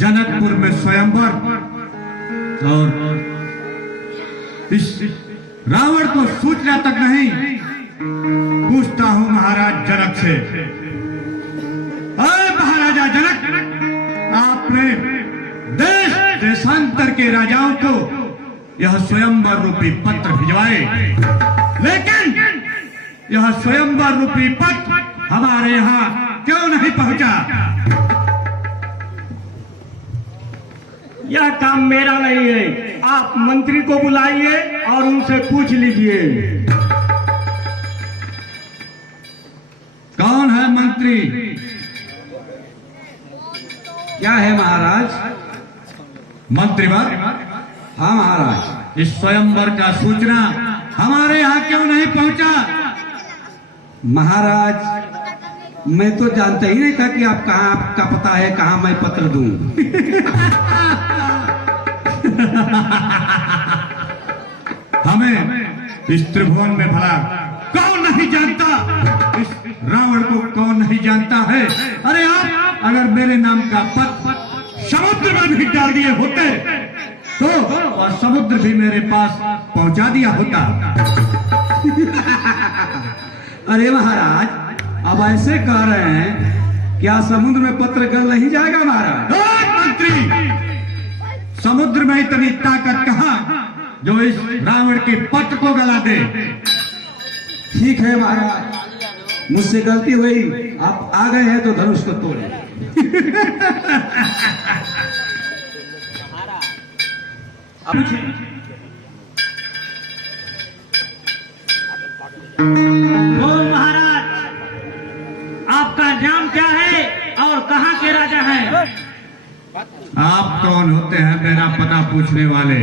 जनकपुर में स्वयंवर और इस रावण को सूचना तक नहीं। पूछता हूं महाराज जनक से, अरे महाराजा जनक, आपने देश देशांतर के राजाओं को यह स्वयंवर रूपी पत्र भिजवाए, लेकिन यह स्वयंवर रूपी पत्र हमारे यहाँ क्यों नहीं पहुंचा? यह काम मेरा नहीं है, आप मंत्री को बुलाइए और उनसे पूछ लीजिए। कौन है मंत्री? क्या है महाराज? मंत्रीवर? हाँ महाराज। इस स्वयंवर का सूचना हमारे यहाँ क्यों नहीं पहुंचा? महाराज, मैं तो जानता ही नहीं था कि आप कहाँ, आपका पता है कहाँ मैं पत्र दूं। हमें इस त्रिभुवन में भला कौन नहीं जानता? इस रावण को कौन नहीं जानता है? अरे आप अगर मेरे नाम का पत्र समुद्र में भी डाल दिए होते तो और समुद्र भी मेरे पास पहुंचा दिया होता। अरे महाराज, अब ऐसे कह रहे हैं, क्या समुद्र में पत्र गल नहीं जाएगा महाराज? मंत्री, समुद्र में इतनी ताकत कहां जो इस रावण के पत्र को गला दे? ठीक है महाराज, मुझसे गलती हुई, आप आ गए हैं तो धनुष को तोड़े। बोल महाराज, आपका नाम क्या है और कहाँ के राजा हैं? आप कौन होते हैं मेरा पता पूछने वाले?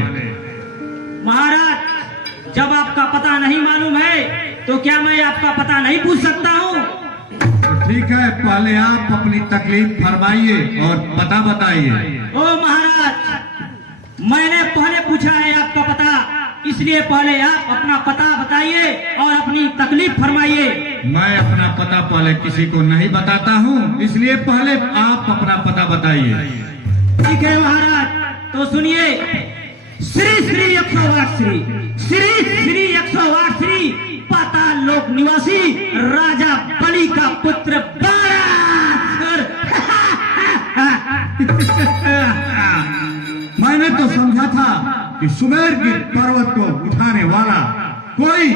महाराज, जब आपका पता नहीं मालूम है तो क्या मैं आपका पता नहीं पूछ सकता हूँ? तो ठीक है, पहले आप अपनी तकलीफ फरमाइए और पता बताइए। ओ महाराज, मैंने पहले पूछा है आपका पता, इसलिए पहले आप अपना पता बताइए और अपनी तकलीफ फरमाइए। मैं अपना पता पहले किसी को नहीं बताता हूँ, इसलिए पहले आप अपना पता बताइए। ठीक है महाराज, तो सुनिए। श्री श्री 108 श्री श्री श्री 108 श्री पाताल लोक निवासी राजा बलि का पुत्र बारासुर। मैंने तो समझा था कि सुमेर के पर्वत को उठाने वाला कोई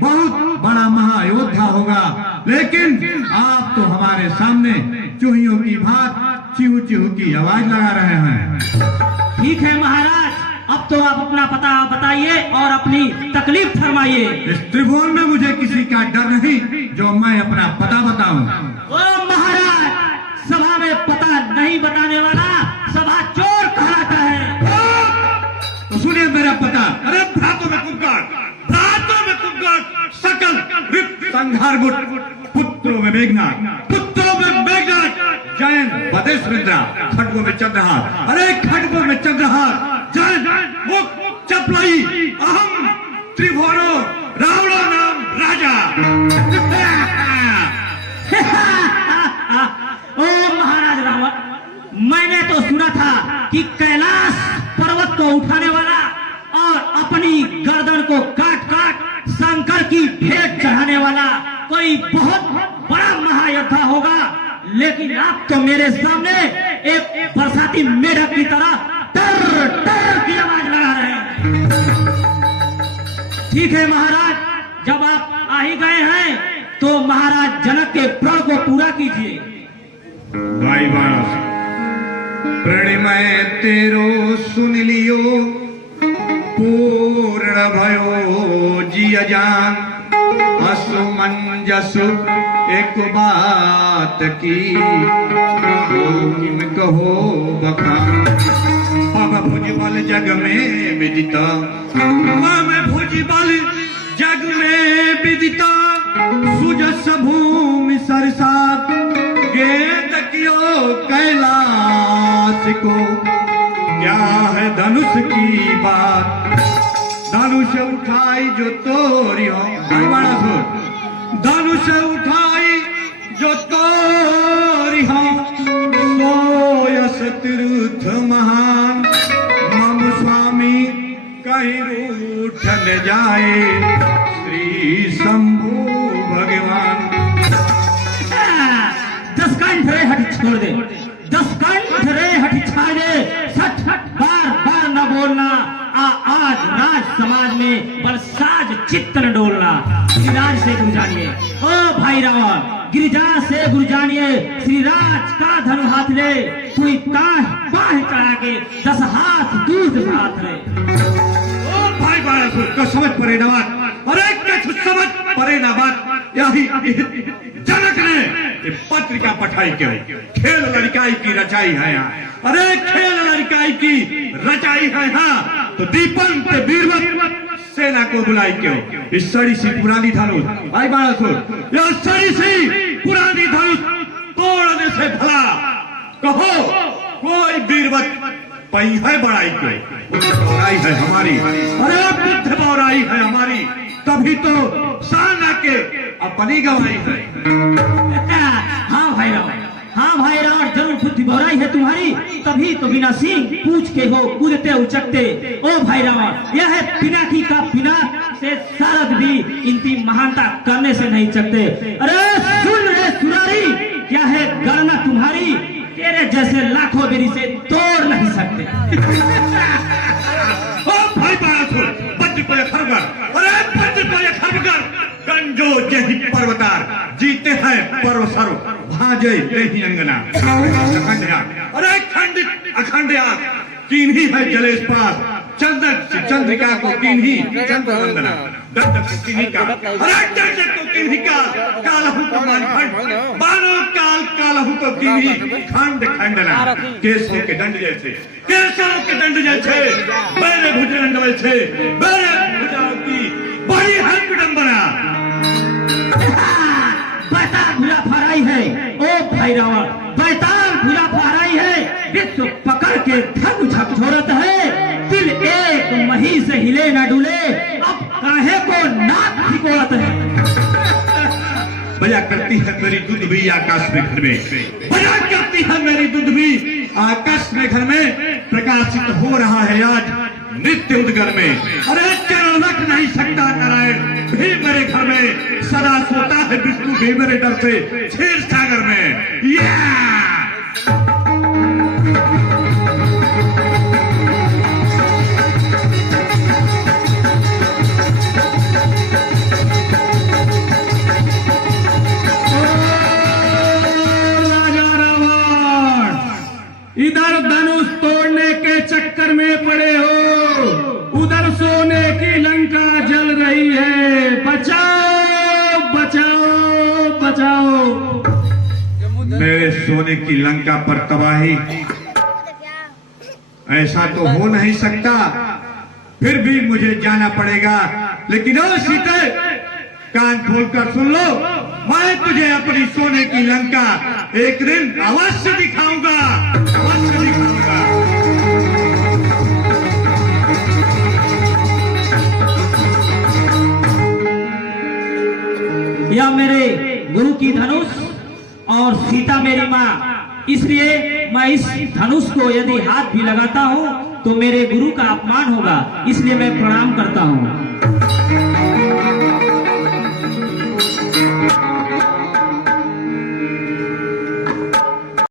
बहुत बड़ा महायोद्धा होगा, लेकिन आप तो हमारे सामने चूहियों की भांति चिहू चिहू की आवाज लगा रहे हैं। ठीक है महाराज, अब तो आप अपना पता बताइए और अपनी तकलीफ फरमाइए। इस त्रिभुवन में मुझे किसी का डर नहीं जो मैं अपना पता बताऊं। ओ महाराज, सभा में पता नहीं बताने वाला सभा चोर कहलाता है। तो सुनिए मेरा पता। अरे भ्रातों में कुंकार, भ्रातों में कुंकार, सकल संघार गुट, पुत्रों में मेघनाथ, पुत्रों में मेघनाथ, जैन बदे सुरेंद्रा, खड्गों में चंद्रहार। अरे खड्गों में चंद्रहार, जैन मुख चपलाई, अहम त्रिभुवनो रावणो नाम राजा। ओ महाराज रावण, मैंने तो सुना था कि कैलाश पर्वत को उठाने वाला और अपनी गर्दन को काट काट शंकर की भेंट चढ़ाने वाला कोई बहुत बड़ा महायोद्धा होगा, लेकिन आप तो मेरे सामने एक बरसाती मेढक की तरह टर टर की आवाज लगा रहे हैं। ठीक है महाराज, जब आप आ ही गए हैं तो महाराज जनक के प्रण को पूरा कीजिए। भाई बास, प्रणमय तेरो सुन लियो, पूर्ण भयो जी अजान, असुमंजसु एक बात की, किम कहो बखान। अब भुजबल जग में विदिता, माँ भुजबल जग में विदिता, सुजस भूमि सरसात गे तकियो कैलाश को, क्या है धनुष की बात, धनुष उठाई जो तोरी हो, धनुष उठाई जो तोरी हो, सोयस तीर्थ महान, मम स्वामी कहीं रूठ न जाए, श्री शंभु भगवान। 10 कंठ रे हट छोड़ दे, 10 कंठ रे हट छाड़ दे, सच बार बार न बोलना, आज राज समाज में बरसाज चित्त न डोलना। गिरिराज से गुरु जानिए, ओ भाई रावण, गिरिजा से गुरु जानिए, श्री राज का धनु हाथ ले, तू बाह चढ़ा के 10 हाथ दूर हाथ ले। ओ भाई बाणासुर को समझ पड़े ना बात, अरे कुछ समझ पड़े ना बात, यही जनक ने ये पत्रिका पठाई क्यों, खेल लड़काई की रचाई है यहाँ, अरे खेल लड़काई की रचाई है यहाँ, तो दीपन के बीरबल सेना को बुलाई क्यों, इस सड़ी सी पुरानी धनुष, भाई बाणासुर यह सड़ी सी पुरानी धनुष तोड़ने से भला कहो कोई बीरबल पई है बड़ाई क्यों, बौराई है हमारी, अरे बुद्ध बौराई है हमारी, तभी तो साना के अपनी गवाई है। हाँ भाई रावण, हाँ भाई रावण, जरूर बुद्धि बौराई है तुम्हारी, तभी तो बिना सिंह पूछ के हो कूदते उचकते। ओ भाई रावण, यह है पिनाकी का पिना से सारद भी इनकी महानता करने से नहीं चकते। अरे सुन रे सुरारी, क्या है गणना तुम्हारी, तेरे जैसे लाखों बेरी से तोड़ नहीं सकते। ओ भाई बाणासुर, वज्र को ये खरगर, अरे वज्र को ये खरगर, गंजो जही पर्वतार, जीते हैं पर्व सर्व, भाजे देही अंगना, अरे खंडित अखंड आग, किन्हीं है जलेश पास, चंद्रिका को किन्हीं चंद्र वंदना, दंड को किन्हीं का, अरे दंड को किन्हीं का, कालहु को मानखंड, बानो काल कालहु को किन्हीं खंड खंडना, केसों के दंड जैसे, केसों के दंड जैसे, मेरे भुजदंड वैसे, मेरे भुजाओं की बड़ी है विडंबना। बैताल भुजा फहराई है, ओ भाई रावण, बैताल भुजा फहराई है, विश्व पकड़ के धन झकझोरत है, दिल एक मही से हिले न डुले, अब काहे को नाक भिगोरत है। बजा करती है मेरी दूध भी आकाश में घर में, बजा करती है मेरी दूध भी आकाश में घर में, प्रकाशित हो रहा है आज नित्य उद्गर में, अरे चरण रख नहीं सकता नारायण भी मेरे घर में, सदा सोता है विष्णु भी मेरे डर से क्षीर सागर में। राजा रावण, इधर धनुष तोड़ने के चक्कर में पड़े हो, उधर सोने की लंका जल रही है, बचाओ बचाओ बचाओ। मेरे सोने की लंका पर तबाही, ऐसा तो हो नहीं सकता, फिर भी मुझे जाना पड़ेगा, लेकिन ओ सीते, कान खोलकर सुन लो, मैं तुझे अपनी सोने की लंका एक दिन अवश्य दिखाऊंगा, अवश्य दिखाऊंगा। यह मेरे गुरु की धनुष और सीता मेरी माँ, इसलिए मैं इस धनुष को यदि हाथ भी लगाता हूँ तो मेरे गुरु का अपमान होगा, इसलिए मैं प्रणाम करता हूँ।